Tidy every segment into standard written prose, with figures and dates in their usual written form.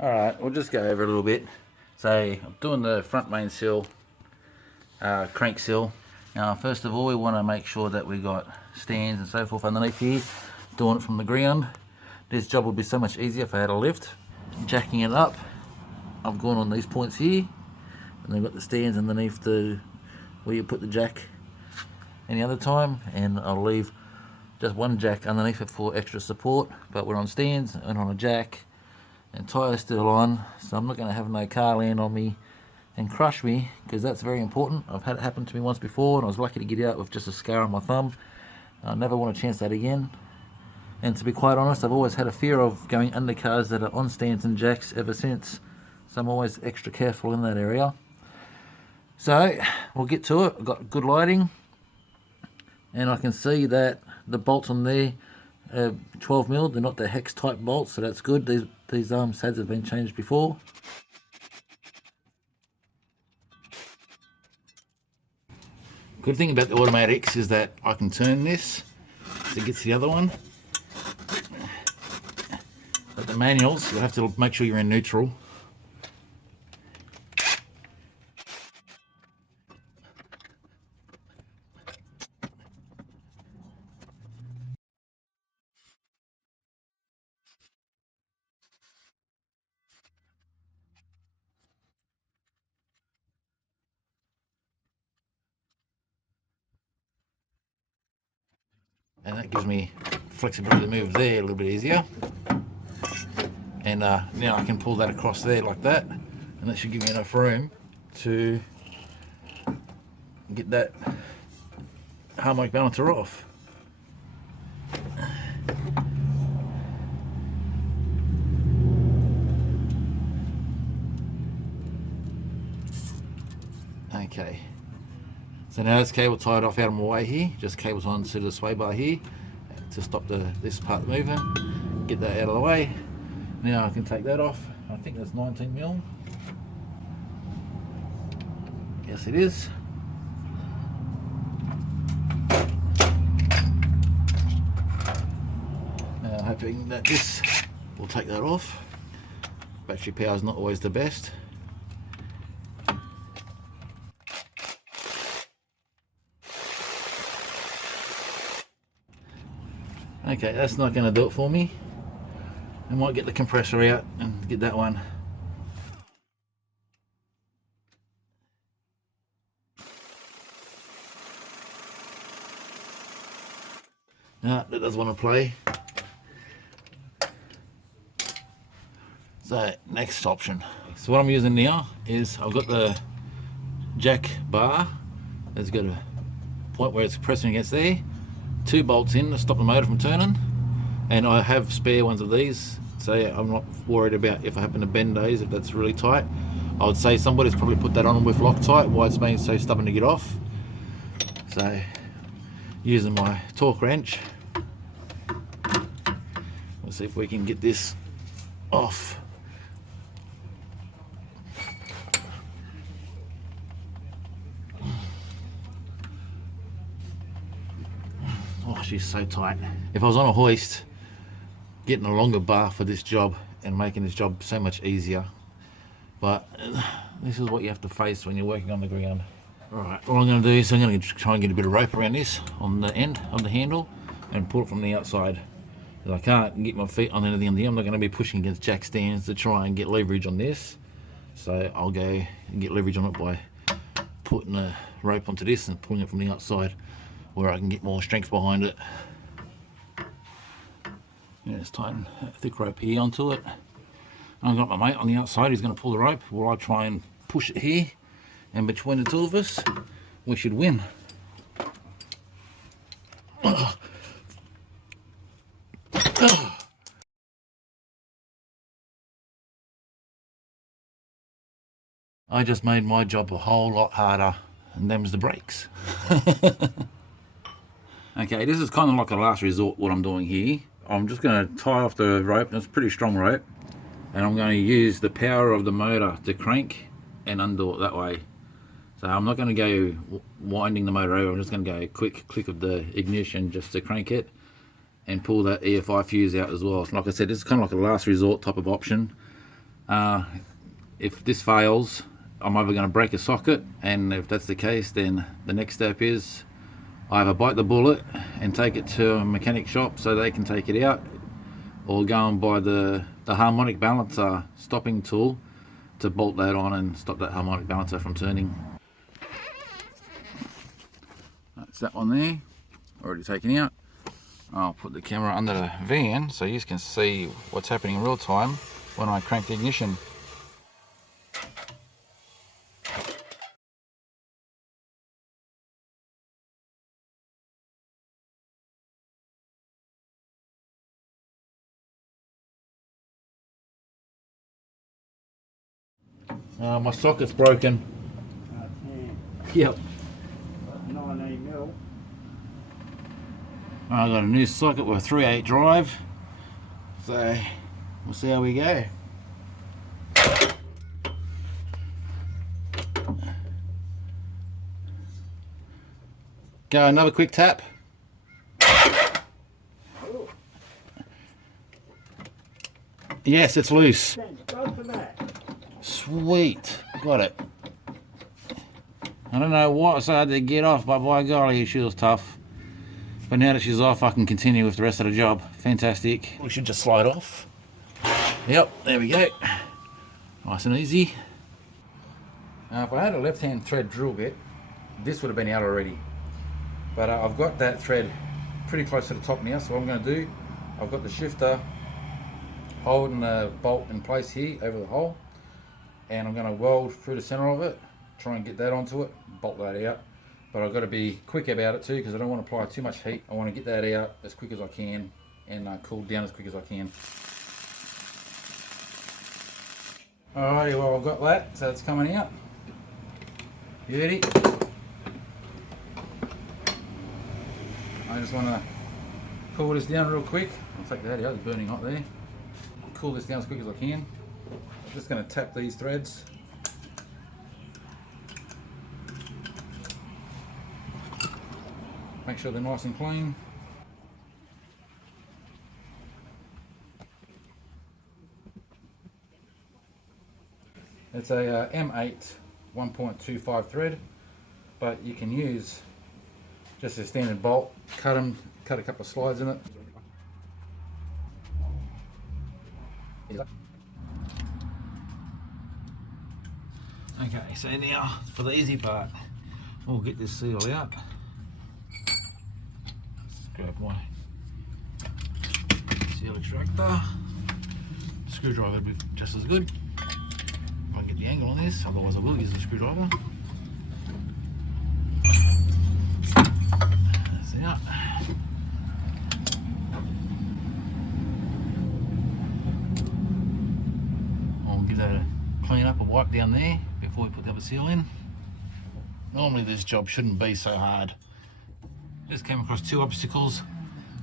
Alright, we'll just go over a little bit. So I'm doing the front main seal, crank seal. Now first of all we want to make sure that we got stands and so forth underneath here. Doing it from the ground. This job would be so much easier if I had a lift. Jacking it up, I've gone on these points here, and they've got the stands underneath the where you put the jack any other time, and I'll leave just one jack underneath it for extra support, but we're on stands and on a jack, and tyres still on, so I'm not going to have no car land on me and crush me, because that's very important. I've had it happen to me once before and I was lucky to get out with just a scar on my thumb. I never want to chance that again. And to be quite honest, I've always had a fear of going under cars that are on stands and jacks ever since, so I'm always extra careful in that area. So we'll get to it. I've got good lighting, and I can see that the bolts on there are 12mm. They're not the hex type bolts, so that's good. These sads have been changed before. Good thing about the automatics is that I can turn this so it gets the other one. But the manuals, you have to make sure you're in neutral. And that gives me flexibility to move there a little bit easier. And now I can pull that across there like that, and that should give me enough room to get that harmonic balancer off. Okay, so now this cable tied off out of my way here, just cables on to the sway bar here to stop this part moving. Get that out of the way. Now I can take that off. I think that's 19mm. Yes, it is. Now I'm hoping that this will take that off. Battery power is not always the best. Okay, that's not going to do it for me. I might get the compressor out and get that one. No, that doesn't want to play. So next option. So what I'm using now is I've got the jack bar. It's got a point where it's pressing against there. 2 bolts in to stop the motor from turning. And I have spare ones of these, so I'm not worried about if I happen to bend those, if that's really tight. I would say somebody's probably put that on with Loctite, why it's been so stubborn to get off. So, using my torque wrench, we'll see if we can get this off. Oh, she's so tight. If I was on a hoist, getting a longer bar for this job and making this job so much easier, but this is what you have to face when you're working on the ground. Alright, what I'm going to do is I'm going to try and get a bit of rope around this on the end of the handle and pull it from the outside. Because I can't get my feet on anything on the end, I'm not going to be pushing against jack stands to try and get leverage on this. So I'll go and get leverage on it by putting a rope onto this and pulling it from the outside, where I can get more strength behind it. Yeah, just tying a thick rope here onto it. And I've got my mate on the outside, he's going to pull the rope while I try and push it here. And between the two of us, we should win. I just made my job a whole lot harder, and them's the brakes. Okay, this is kind of like a last resort what I'm doing here. I'm just going to tie off the rope, and it's a pretty strong rope, and I'm going to use the power of the motor to crank and undo it that way. So I'm not going to go winding the motor over, I'm just going to go quick click of the ignition just to crank it and pull that EFI fuse out as well. So like I said, this is kind of like a last resort type of option. If this fails, I'm either going to break a socket, and if that's the case, then the next step is I either bite the bullet and take it to a mechanic shop so they can take it out, or go and buy the harmonic balancer stopping tool to bolt that on and stop that harmonic balancer from turning. That's that one there, already taken out. I'll put the camera under the van so you can see what's happening in real time when I crank the ignition. My socket's broken. Yep. 19 mil. I got a new socket with a 3/8 drive, so we'll see how we go. Go another quick tap. Yes, it's loose. Go for that. Sweet, got it. I don't know what was so hard to get off, but by golly, she was tough. But now that she's off, I can continue with the rest of the job. Fantastic. We should just slide off. Yep, there we go. Nice and easy. Now, if I had a left-hand thread drill bit, this would have been out already. But I've got that thread pretty close to the top now, so what I'm going to do, I've got the shifter holding the bolt in place here over the hole, and I'm going to weld through the center of it, try and get that onto it, bolt that out. But I've got to be quick about it too, because I don't want to apply too much heat. I want to get that out as quick as I can and cool down as quick as I can. Alrighty, well, I've got that, so it's coming out. Beauty. I just want to cool this down real quick. I'll take that out, it's burning hot there. Cool this down as quick as I can. I'm just going to tap these threads. Make sure they're nice and clean. It's a M8 1.25 thread, but you can use just a standard bolt, cut a couple of slides in it. Okay, so now for the easy part, we'll get this seal out. Let's grab my seal extractor. Screwdriver would be just as good. If I can get the angle on this, otherwise I will use the screwdriver. That's it out. I'll give that a clean up and wipe down there before we put the other seal in. Normally this job shouldn't be so hard. Just came across two obstacles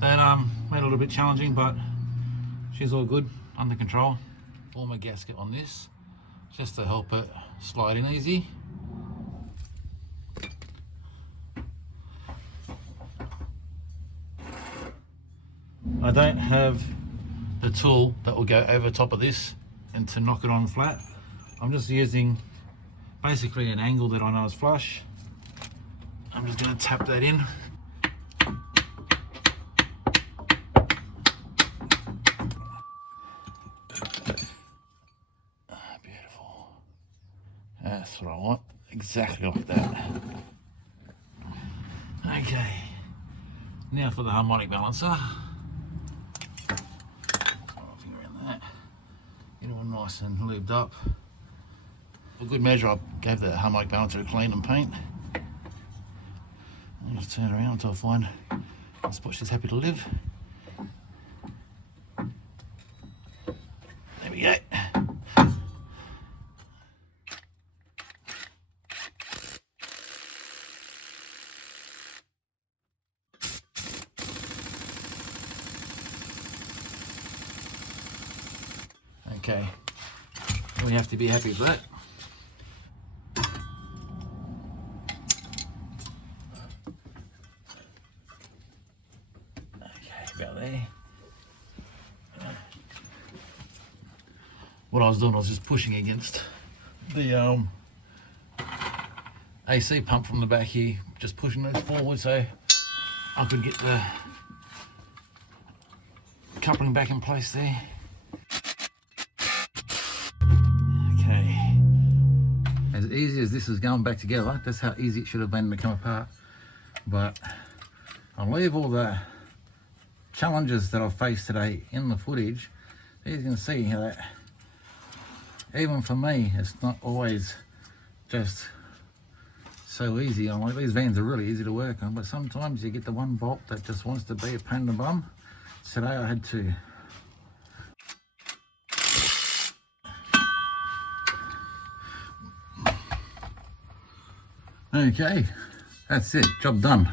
that made it a little bit challenging, but she's all good, under control. Form a gasket on this just to help it slide in easy. I don't have the tool that will go over top of this and to knock it on flat. I'm just using basically an angle that I know is flush. I'm just going to tap that in. Beautiful. That's what I want. Exactly like that. Okay. Now for the harmonic balancer. Get it all nice and lubed up. For good measure, I gave the harmonic balancer a clean and paint. I'll just turn it around until I find a spot she's happy to live. There we go. Okay, we have to be happy with that. Okay, about there. what I was doing, I was just pushing against the AC pump from the back here, just pushing those forward so I could get the coupling back in place there. Okay. As easy as this is going back together, that's how easy it should have been to come apart. But I'll leave all the challenges that I've faced today in the footage. As you can see how that, even for me, it's not always just so easy. I'm like, these vans are really easy to work on, but sometimes you get the one bolt that just wants to be a pain in the bum. Today I had to. Okay, that's it, job done.